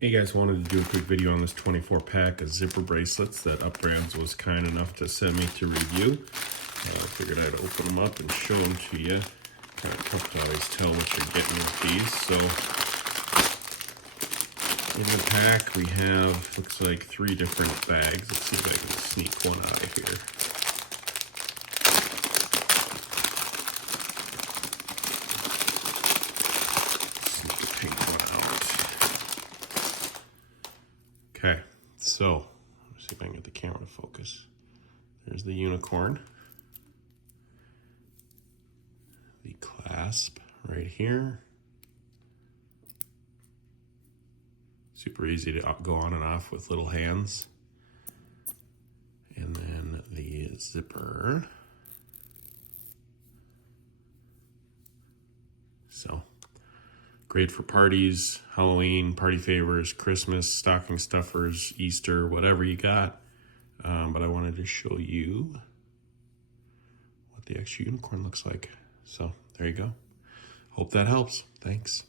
Hey guys, wanted to do a quick video on this 24 pack of zipper bracelets that UpBrands was kind enough to send me to review. Figured I'd open them up and show them to you. Kind of tough to always tell what you're getting with these. So in the pack we have, looks like 3 different bags. Let's see if I can sneak one out of here. Sneak the pink one out. Okay, so let's see if I can get the camera to focus. There's the unicorn. The clasp right here. Super easy to go on and off with little hands. And then the zipper. So great for parties, Halloween, party favors, Christmas, stocking stuffers, Easter, whatever you got. But I wanted to show you what the extra unicorn looks like. So there you go. Hope that helps. Thanks.